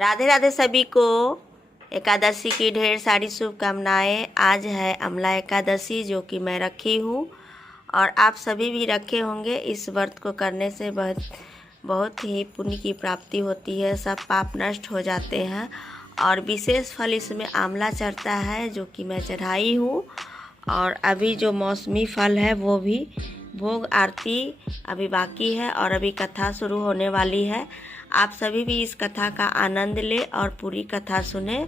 राधे राधे सभी को। एकादशी की ढेर सारी शुभकामनाएं। आज है अमला एकादशी जो कि मैं रखी हूँ और आप सभी भी रखे होंगे। इस व्रत को करने से बहुत ही पुण्य की प्राप्ति होती है, सब पाप नष्ट हो जाते हैं और विशेष फल इसमें आंवला चढ़ता है जो कि मैं चढ़ाई हूँ। और अभी जो मौसमी फल है वो भी भोग आरती अभी बाकी है और अभी कथा शुरू होने वाली है। आप सभी भी इस कथा का आनंद लें और पूरी कथा सुने,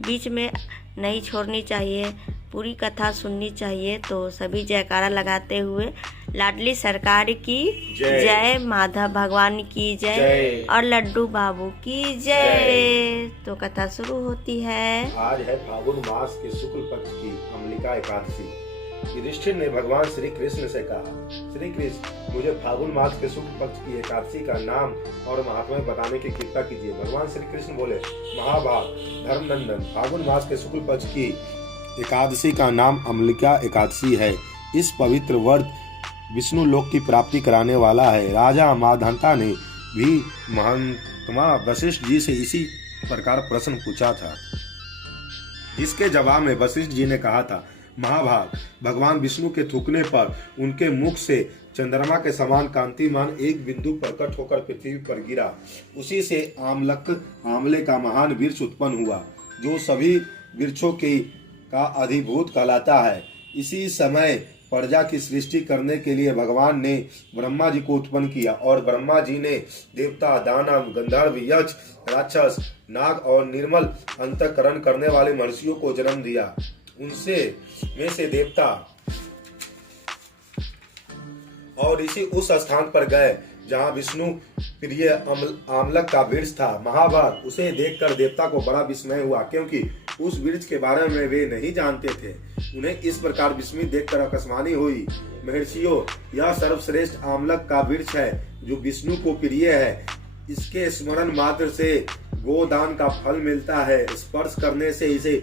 बीच में नहीं छोड़नी चाहिए, पूरी कथा सुननी चाहिए। तो सभी जयकारा लगाते हुए लाडली सरकार की जय, माधव भगवान की जय और लड्डू बाबू की जय। तो कथा शुरू होती है। आज है फागुन मास के शुक्ल पक्ष की अमलिका एकादशी। युधिष्ठिर ने भगवान श्री कृष्ण से कहा, श्री कृष्ण, मुझे फागुन मास के शुक्ल पक्ष की एकादशी का नाम और महात्म्य बताने की कृपा कीजिए। भगवान श्री कृष्ण बोले, महाभाग धर्मनंदन, फागुन मास के शुक्ल पक्ष की एकादशी का नाम अमलिका एकादशी है। इस पवित्र व्रत विष्णु लोक की प्राप्ति कराने वाला है। राजा माधंता ने भी महात्मा वशिष्ठ जी से इसी प्रकार प्रश्न पूछा था, जिसके जवाब में वशिष्ठ जी ने कहा था, महाभाग, भगवान विष्णु के थूकने पर उनके मुख से चंद्रमा के समान कांतिमान एक बिंदु प्रकट होकर पृथ्वी पर गिरा। उसी से आंवले का महान वृक्ष उत्पन्न हुआ जो सभी वृक्षों का अधिभूत कहलाता है। इसी समय प्रजा की सृष्टि करने के लिए भगवान ने ब्रह्मा जी को उत्पन्न किया और ब्रह्मा जी ने देवता, दानव, गंधर्व, यक्ष, राक्षस, नाग और निर्मल अंतःकरण करने वाले महर्षियों को जन्म दिया। उनसे में से देवता और ऋषि उस स्थान पर गए जहाँ विष्णु प्रिय आमलक का वृक्ष था। महाभाग, उसे देखकर देवता को बड़ा विस्मय हुआ, क्योंकि उस वृक्ष के बारे में वे नहीं जानते थे। उन्हें इस प्रकार विस्मित देखकर आकाशवाणी हुई, महर्षियों, यह सर्वश्रेष्ठ आमलक का वृक्ष है जो विष्णु को प्रिय है। इसके स्मरण मात्र से गोदान का फल मिलता है। स्पर्श करने से इसे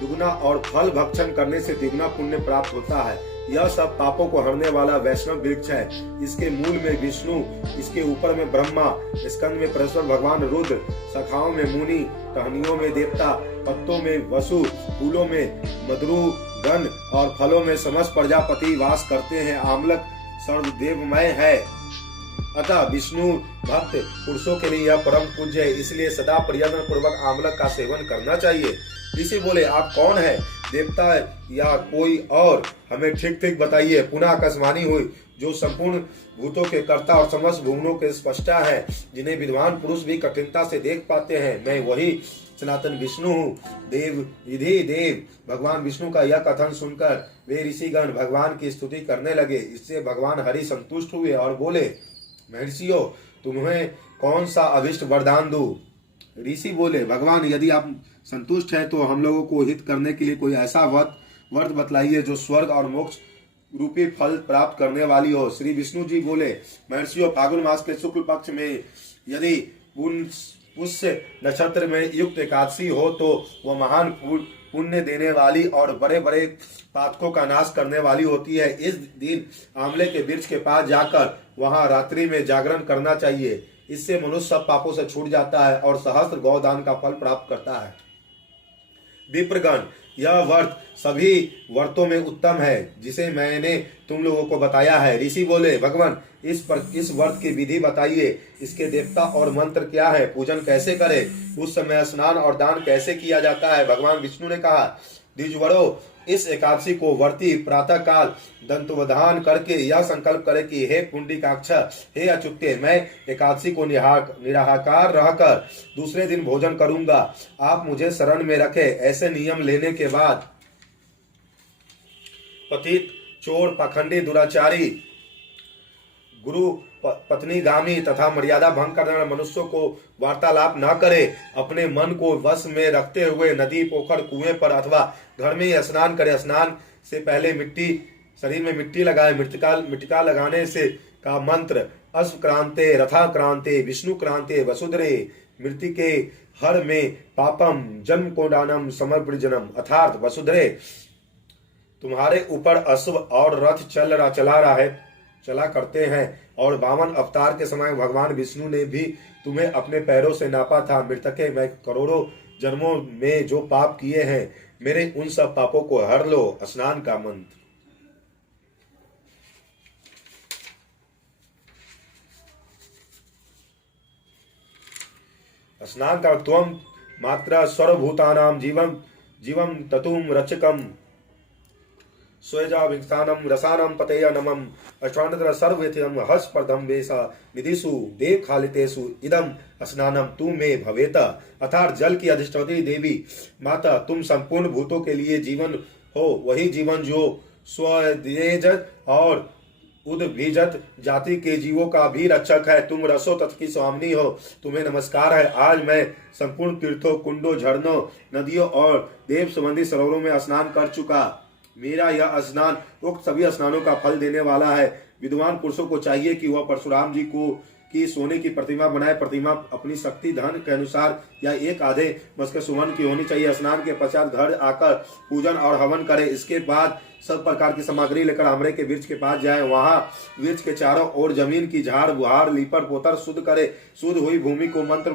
दुगना और फल भक्षण करने से द्विगुना पुण्य प्राप्त होता है। यह सब पापों को हरने वाला वैष्णव वृक्ष है। इसके मूल में विष्णु, इसके ऊपर में ब्रह्मा, स्कंद में परमेश्वर भगवान रुद्र, शाखाओं में मुनि, टहनियों में देवता, पत्तों में वसु, फूलों में मधुरु गण और फलों में समस्त प्रजापति वास करते हैं। आमलक सर्वदेवमय है, अतः विष्णु भक्त पुरुषों के लिए यह परम पूज्य है। इसलिए सदा प्रयत्न पूर्वक आमलक का सेवन करना चाहिए। ऋषि बोले, आप कौन है, देवता या कोई और? हमें ठीक ठीक बताइए। पुनः आकाशवाणी हुई, जो संपूर्ण भूतों के कर्ता और समस्त भुवनों के स्पष्टा है, जिन्हें विद्वान पुरुष भी कठिनता से देख पाते हैं, मैं वही सनातन विष्णु हूँ, देव विधि देव। भगवान विष्णु का यह कथन सुनकर वे ऋषिगण भगवान की स्तुति करने लगे। इससे भगवान हरि संतुष्ट हुए और बोले, महर्षियों, तुम्हें कौन सा अभिष्ट वरदान दूं? ऋषि बोले, भगवान, यदि आप संतुष्ट हैं तो हम लोगों को हित करने के लिए कोई ऐसा व्रत बतलाइए जो स्वर्ग और मोक्ष रूपी फल प्राप्त करने वाली हो। श्री विष्णु जी बोले, महर्षियों, फागुन मास के शुक्ल पक्ष में यदि पुष्य नक्षत्र में युक्त एकादशी हो तो वह महान पुण्य देने वाली और बड़े बड़े पातकों का नाश करने वाली होती है। इस दिन आंवले के वृक्ष के पास जाकर वहां रात्रि में जागरण करना चाहिए। इससे मनुष्य सब पापों से छूट जाता है और सहस्त्र गौदान का फल प्राप्त करता है। विप्रगण, यह व्रत सभी व्रतों में उत्तम है जिसे मैंने तुम लोगों को बताया है। ऋषि बोले, भगवान, इस व्रत की विधि बताइए। इसके देवता और मंत्र क्या है, पूजन कैसे करें, उस समय स्नान और दान कैसे किया जाता है? भगवान विष्णु ने कहा, द्विजवरों, इस एकादशी को व्रती प्रातः काल दंतवधान करके यह संकल्प करे कि हे पुंडरीकाक्ष, हे अच्युते, मैं एकादशी को निराहार रहकर दूसरे दिन भोजन करूंगा। आप मुझे शरण में रखे। ऐसे नियम लेने के बाद पतित, चोर, पाखंडी, दुराचारी, गुरु पत्नीगामी तथा मर्यादा भंग करने वाले मनुष्यों को वार्तालाप न करे। अपने मन को वश में रखते हुए नदी, पोखर, कुएं पर अथवा घर में ही स्नान करे। स्नान से पहले शरीर में मिट्टी लगाए। मृतिका लगाने से का मंत्र, अश्वक्रांते, रथाक्रांते, विष्णु क्रांते, वसुधरे, मृतिके हर में पापम जन्म कोडानम समर्पणम, अर्थात वसुधरे, तुम्हारे ऊपर अश्व और रथ चला रहा है, चला करते हैं। और 52 अवतार के समय भगवान विष्णु ने भी तुम्हें अपने पैरों से नापा था। मृतके, मैं करोड़ों जन्मों में जो पाप किए हैं, मेरे उन सब पापों को हर लो। स्नान का मंत्र। स्नान का त्वम मात्रा सर्वभूतानां जीवम जीवम ततुम रचकम स्वजाभिक्षानम रसानम पतेय नमम अष्टानंतर सर्वयतिम हस्पर्धम वेसा निधिषु देव खालितेषु इदम स्नानम तू में भवेत। अर्थात जल की अधिष्ठात्री देवी माता, तुम संपूर्ण भूतों के लिए जीवन हो, वही जीवन जो स्वदेजत और उद्भिजत जाति के जीवों का भी रक्षक है। तुम रसो तत्व की स्वामिनी हो, तुम्हें नमस्कार है। आज मैं संपूर्ण तीर्थों, कुंडों, झरनों, नदियों और देव संबंधी सरोवरों में स्नान कर चुका। मेरा यह स्नान उक्त सभी स्नानों का फल देने वाला है। विद्वान पुरुषों को चाहिए कि वह परशुराम जी को की सोने की प्रतिमा बनाए। प्रतिमा अपनी शक्ति धन के अनुसार या एक आधे मस्के सुवर्ण की होनी चाहिए। स्नान के पश्चात घर आकर पूजन और हवन करे। इसके बाद सब प्रकार की सामग्री लेकर आमरे के वृक्ष के पास जाए। वहां वृक्ष के चारों ओर जमीन की झाड़ बुहार लीपर पोतर शुद्ध करे। शुद्ध हुई भूमि को मंत्र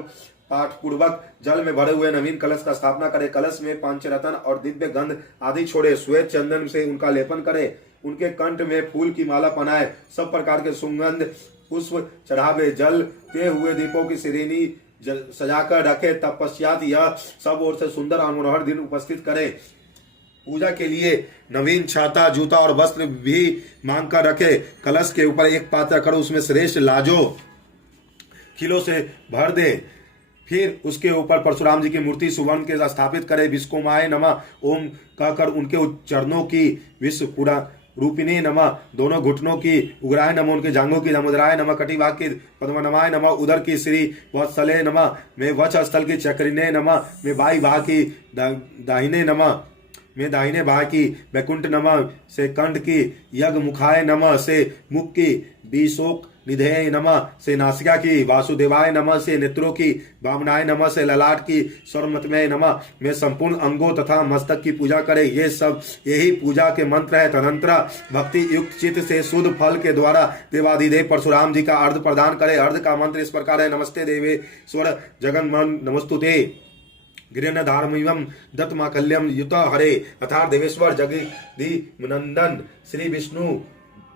पाठ पूर्वक जल में भरे हुए नवीन कलश का स्थापना करे। कलश में पंचरत्न और दिव्य गंध आदि छोड़े। श्वेत चंदन से उनका लेपन करे। उनके कंठ में फूल की माला पहनाए। सब प्रकार के सुगंध पुष्प चढ़ावे। जलते हुए दीपों की श्रेणी सजाकर रखे। तत्पश्चात यह सब ओर से सुंदर और मनोहर दिन उपस्थित करे। पूजा के लिए नवीन छाता, जूता और वस्त्र भी मांग कर रखे। कलश के ऊपर एक पात्र रखकर उसमें श्रेष्ठ लाजो खिलों से भर दे। फिर उसके ऊपर परशुराम जी की मूर्ति सुवर्ण के स्थापित करे। विश्वकोमाय नमः ओम कहकर उनके चरणों की विश्व पूरा रूपिणी नमः, दोनों घुटनों की उग्राय नमः, उनके जांघों की नमोदराय नमः, कटिभाग की पद्मनमाय नमः, उदर की श्री वत्सले नमः, में वक्ष स्थल की चक्रिने नमः, में बाई भाग की दाहिने नमः, में दाहिने भाग की वैकुंठ नमः, से कंठ की यज्ञ मुखाय नमः, से मुख की बीसोक निधेय नमः, से नासिका की वासुदेवाय नमः, से नेत्रों की वामनाय नमः, से ललाट की सर्वमतमय नमः, में संपूर्ण अंगों तथा मस्तक की पूजा करे। ये सब यही पूजा के मंत्र है। तदंतर भक्ति युक्त चित्त से शुद्ध फल के द्वारा देवाधिदेव परशुराम जी का अर्घ प्रदान करे। अर्घ का मंत्र इस प्रकार है। नमस्ते देवेश्वर जगन्मन नमस्तुते गिरिन धारमिवम दत्तमाकल्यम युत हरे। अर्थात देवेश्वर जगदीनंदन श्री विष्णु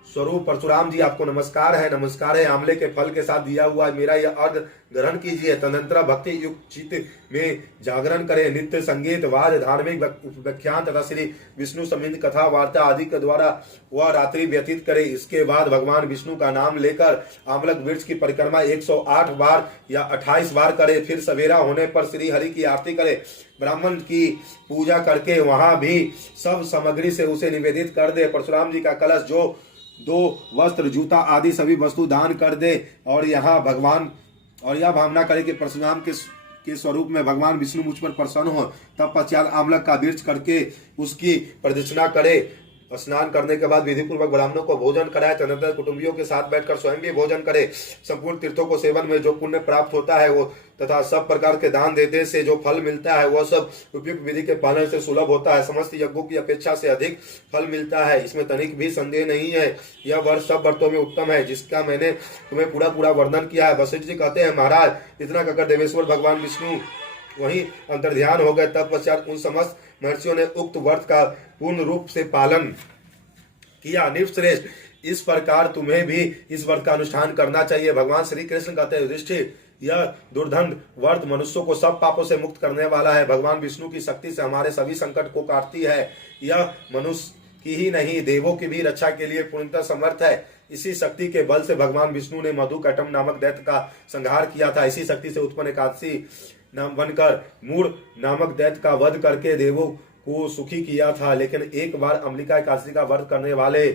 स्वरूप परशुराम जी आपको नमस्कार है। नमस्कार है। आंवले के फल के साथ दिया हुआ मेरा यह अर्घ ग्रहण कीजिए। तदनंतर भक्ति युक्त चित्त में जागरण करें। नित्य संगीत वाद धार्मिक व्याख्यान तथा श्री विष्णु संबंधी कथा वार्ता आदि के द्वारा वह रात्रि व्यतीत करे। इसके बाद भगवान विष्णु का नाम लेकर आंवलक वृक्ष की परिक्रमा 108 बार या 28 बार करे। फिर सवेरा होने पर श्री हरि की आरती करे। ब्राह्मण की पूजा करके वहां भी सब सामग्री से उसे निवेदित कर दे। परशुराम जी का कलश जो 2 वस्त्र, जूता आदि सभी वस्तु दान कर दे। और यह भावना करे कि परशुराम के स्वरूप में भगवान विष्णु मुझ पर प्रसन्न हो। तब पश्चात आंवलक का वृक्ष करके उसकी प्रदक्षिणा करे। स्नान करने के बाद विधि पूर्वक ब्राह्मणों को भोजन कराए। तदनंतर कुटुंबियों के साथ बैठकर स्वयं भी भोजन करे। संपूर्ण तीर्थों को सेवन में जो पुण्य प्राप्त होता है वो तथा सब प्रकार के दान देने से जो फल मिलता है वह सब उपयुक्त विधि के पालन से सुलभ होता है। समस्त यज्ञों की अपेक्षा से अधिक फल मिलता है, इसमें तनिक भी संदेह नहीं है। यह व्रत सब व्रतों में उत्तम है, जिसका मैंने तुम्हें पूरा वर्णन किया है। वशिष्ठ जी कहते हैं, महाराज इतना कहकर देवेश्वर भगवान विष्णु वहीं अंतर्ध्यान हो गए। तब पश्चात उन समस्त महर्षियों ने उक्त व्रत का पूर्ण रूप से पालन किया। निश्रेष्ठ, इस प्रकार तुम्हें भी इस व्रत का अनुष्ठान करना चाहिए। भगवान श्री कृष्ण कहते हैं, युधिष्ठिर यह दुर्धंध व्रत मनुष्यों को सब पापों से मुक्त करने वाला है। भगवान विष्णु की शक्ति से हमारे सभी संकट को काटती है। यह मनुष्य की ही नहीं देवों की भी रक्षा के लिए पूर्णतः समर्थ है। इसी शक्ति के बल से भगवान विष्णु ने मधुकैटभ नामक दैत्य का संहार किया था। इसी शक्ति से उत्पन्न एकादशी नाम बनकर मूढ़ नामक दैत्य का वध करके देवों को सुखी किया था। लेकिन एक बार अम्बिका एकादशी का व्रत करने वाले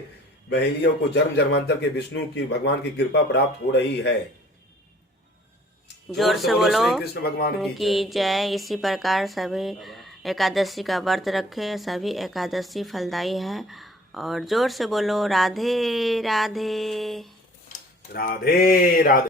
बहेलियों को जन्म जन्मांतर के विष्णु की भगवान की कृपा प्राप्त हो रही है। जोर से बोलो श्री कृष्ण भगवान की जय। इसी प्रकार सभी एकादशी का व्रत रखे। सभी एकादशी फलदायी है। और जोर से बोलो राधे राधे राधे राधे।